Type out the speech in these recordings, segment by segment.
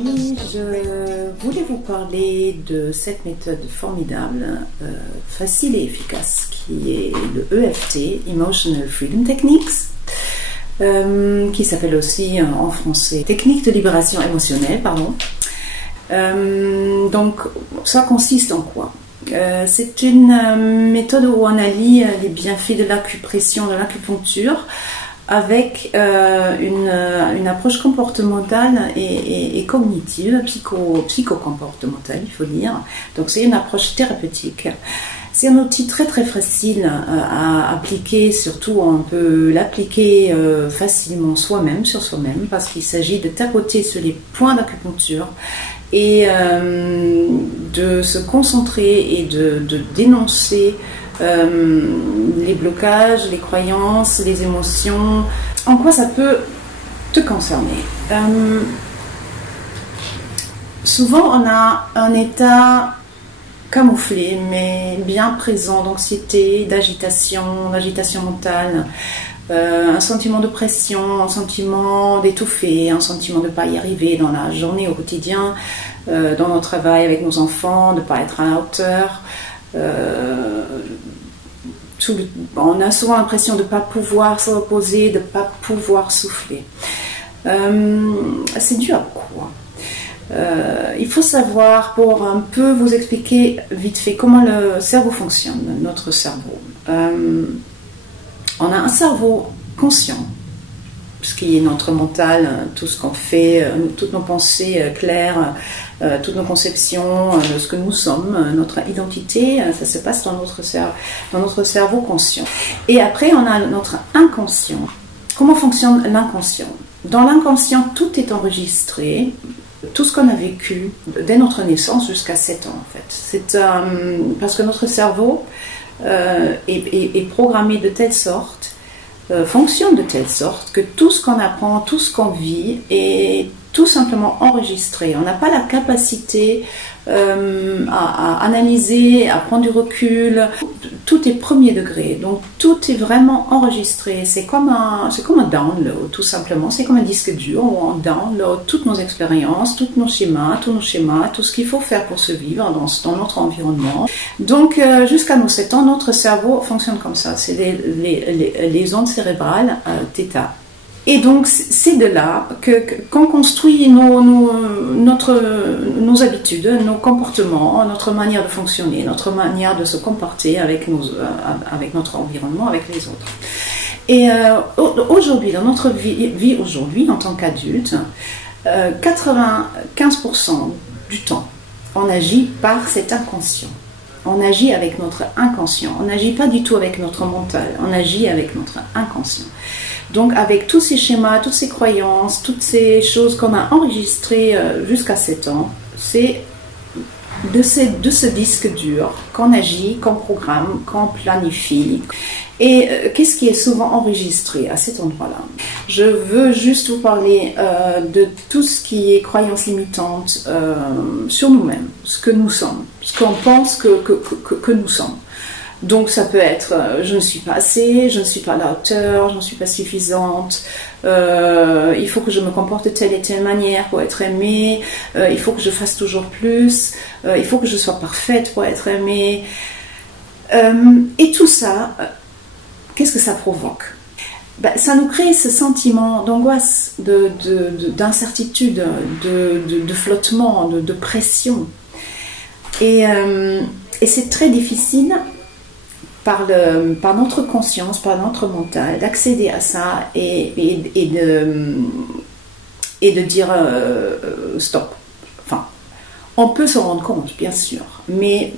Aujourd'hui, je voulais vous parler de cette méthode formidable, facile et efficace, qui est le EFT, Emotional Freedom Techniques, qui s'appelle aussi en français Technique de libération émotionnelle, pardon. Donc, ça consiste en quoi? C'est une méthode où on allie les bienfaits de l'acupression, de l'acupuncture, avec une approche comportementale et cognitive, psychocomportementale, il faut dire. Donc c'est une approche thérapeutique. C'est un outil très très facile à appliquer, surtout on peut l'appliquer facilement soi-même, sur soi-même, parce qu'il s'agit de tapoter sur les points d'acupuncture et de se concentrer et de dénoncer les blocages, les croyances, les émotions. En quoi ça peut te concerner? Souvent on a un état camouflé mais bien présent d'anxiété, d'agitation mentale, un sentiment de pression, un sentiment d'étouffer, un sentiment de ne pas y arriver dans la journée, au quotidien, dans notre travail avec nos enfants, de ne pas être à la hauteur. On a souvent l'impression de ne pas pouvoir se reposer, de ne pas pouvoir souffler. C'est dû à quoi? Il faut savoir, pour un peu vous expliquer vite fait comment le cerveau fonctionne, notre cerveau. On a un cerveau conscient, ce qui est notre mental, tout ce qu'on fait, toutes nos pensées claires, toutes nos conceptions de ce que nous sommes, notre identité, ça se passe dans notre cerveau conscient. Et après, on a notre inconscient. Comment fonctionne l'inconscient? Dans l'inconscient, tout est enregistré, tout ce qu'on a vécu dès notre naissance jusqu'à 7 ans, en fait. C'est parce que notre cerveau est programmé de telle sorte, fonctionne de telle sorte que tout ce qu'on apprend, tout ce qu'on vit est tout simplement enregistré. On n'a pas la capacité à analyser, à prendre du recul. Tout est premier degré, donc tout est vraiment enregistré. C'est comme un download, tout simplement. C'est comme un disque dur où on download toutes nos expériences, tous nos schémas, tout ce qu'il faut faire pour se vivre dans notre environnement. Donc, jusqu'à nos 7 ans, notre cerveau fonctionne comme ça. C'est les ondes cérébrales, θ. Et donc, c'est de là qu'on construit nos habitudes, nos comportements, notre manière de fonctionner, notre manière de se comporter avec notre environnement, avec les autres. Et aujourd'hui, dans notre vie aujourd'hui, en tant qu'adulte, 95% du temps, on agit par cet inconscient. On agit avec notre inconscient. On n'agit pas du tout avec notre mental. On agit avec notre inconscient. Donc avec tous ces schémas, toutes ces croyances, toutes ces choses qu'on a enregistrées jusqu'à 7 ans, c'est de ce disque dur qu'on agit, qu'on programme, qu'on planifie. Et qu'est-ce qui est souvent enregistré à cet endroit-là? Je veux juste vous parler de tout ce qui est croyances limitantes sur nous-mêmes, ce que nous sommes, ce qu'on pense que nous sommes. Donc ça peut être je ne suis pas assez, je ne suis pas à la hauteur, je ne suis pas suffisante, il faut que je me comporte de telle et telle manière pour être aimée, il faut que je fasse toujours plus, il faut que je sois parfaite pour être aimée. Et tout ça, qu'est-ce que ça provoque? Ça nous crée ce sentiment d'angoisse, d'incertitude, de flottement, de pression. Et c'est très difficile par notre conscience, par notre mental, d'accéder à ça et de dire stop. Enfin, on peut se rendre compte, bien sûr, mais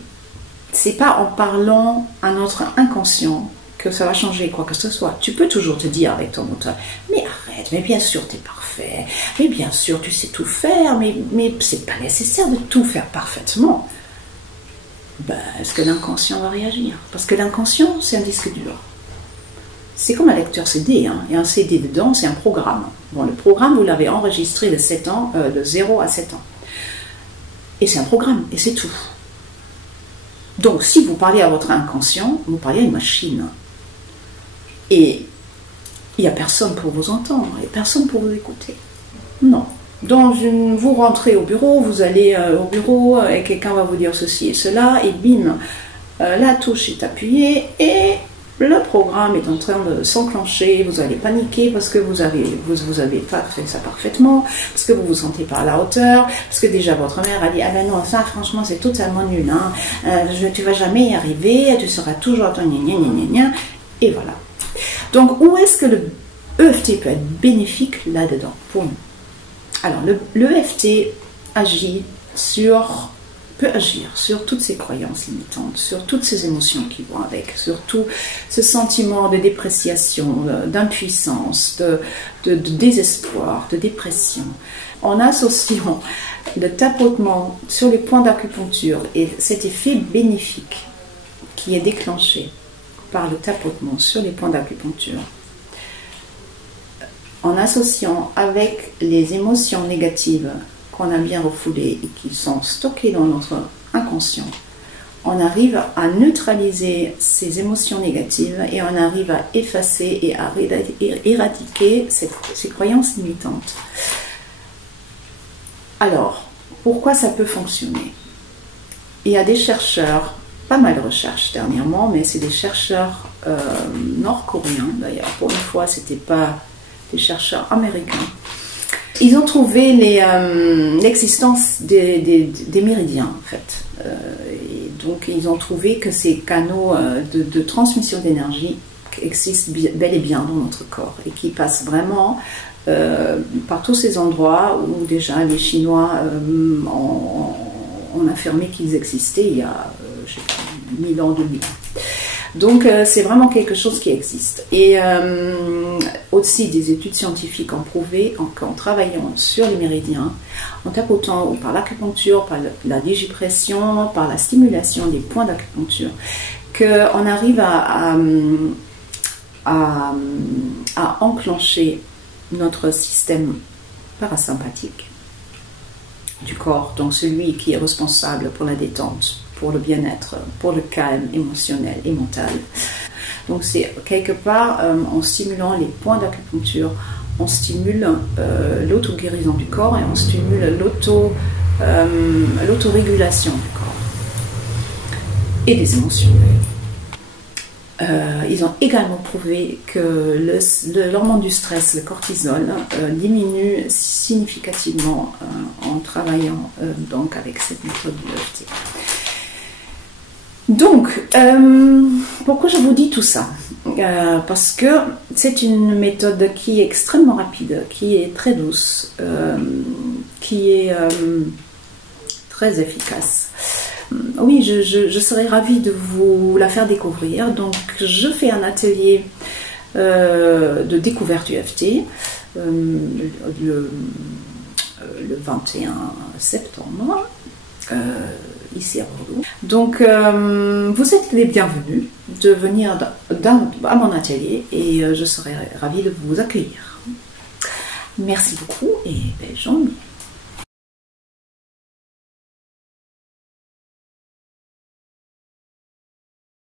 c'est pas en parlant à notre inconscient que ça va changer quoi que ce soit. Tu peux toujours te dire avec ton mental, mais arrête, mais bien sûr tu es parfait, mais bien sûr tu sais tout faire, mais c'est pas nécessaire de tout faire parfaitement. Est-ce que l'inconscient va réagir? Parce que l'inconscient, c'est un disque dur. C'est comme un lecteur CD, hein. Il y a un CD dedans, c'est un programme. Bon, le programme, vous l'avez enregistré de 0 à 7 ans. Et c'est un programme, et c'est tout. Donc, si vous parlez à votre inconscient, vous parlez à une machine. Et il n'y a personne pour vous entendre, il n'y a personne pour vous écouter. Non. Vous rentrez au bureau, vous allez au bureau et quelqu'un va vous dire ceci et cela, et bim, la touche est appuyée et le programme est en train de s'enclencher. Vous allez paniquer parce que vous avez pas fait ça parfaitement, parce que vous vous sentez pas à la hauteur, parce que déjà votre mère a dit ah ben non, ça franchement c'est totalement nul, hein. Tu vas jamais y arriver, tu seras toujours gna gna gna gna gna, et voilà. Donc où est-ce que le EFT peut être bénéfique là-dedans pour nous? Alors le EFT peut agir sur toutes ces croyances limitantes, sur toutes ces émotions qui vont avec, sur tout ce sentiment de dépréciation, d'impuissance, de désespoir, de dépression. En associant le tapotement sur les points d'acupuncture et cet effet bénéfique qui est déclenché par le tapotement sur les points d'acupuncture, en associant avec les émotions négatives qu'on a bien refoulées et qui sont stockées dans notre inconscient, on arrive à neutraliser ces émotions négatives et on arrive à effacer et à éradiquer ces croyances limitantes. Alors, pourquoi ça peut fonctionner? Il y a des chercheurs, pas mal de recherches dernièrement, mais c'est des chercheurs nord-coréens d'ailleurs. Pour une fois, c'était pas des chercheurs américains. Ils ont trouvé l'existence des méridiens, en fait. Et donc, ils ont trouvé que ces canaux de transmission d'énergie existent bel et bien dans notre corps et qui passent vraiment par tous ces endroits où déjà les Chinois ont affirmé qu'ils existaient il y a, je sais pas, 1000 ans, 2000 ans. Donc c'est vraiment quelque chose qui existe. Et aussi des études scientifiques ont prouvé qu'en travaillant sur les méridiens, en tapotant ou par l'acupuncture, par la digipression, par la stimulation des points d'acupuncture, qu'on arrive à enclencher notre système parasympathique du corps, donc celui qui est responsable pour la détente, pour le bien-être, pour le calme émotionnel et mental. Donc c'est quelque part, en stimulant les points d'acupuncture, on stimule l'auto-guérison du corps et on stimule l'autorégulation du corps et des émotions. Ils ont également prouvé que l'hormone du stress, le cortisol, diminue significativement en travaillant donc avec cette méthode de l'EFT. Donc, pourquoi je vous dis tout ça? Parce que c'est une méthode qui est extrêmement rapide, qui est très douce, qui est très efficace. Oui, je serais ravie de vous la faire découvrir. Donc, je fais un atelier de découverte du EFT le 21 septembre. Ici à Bordeaux. Donc, vous êtes les bienvenus de venir à mon atelier et je serai ravie de vous accueillir. Merci beaucoup et belle journée.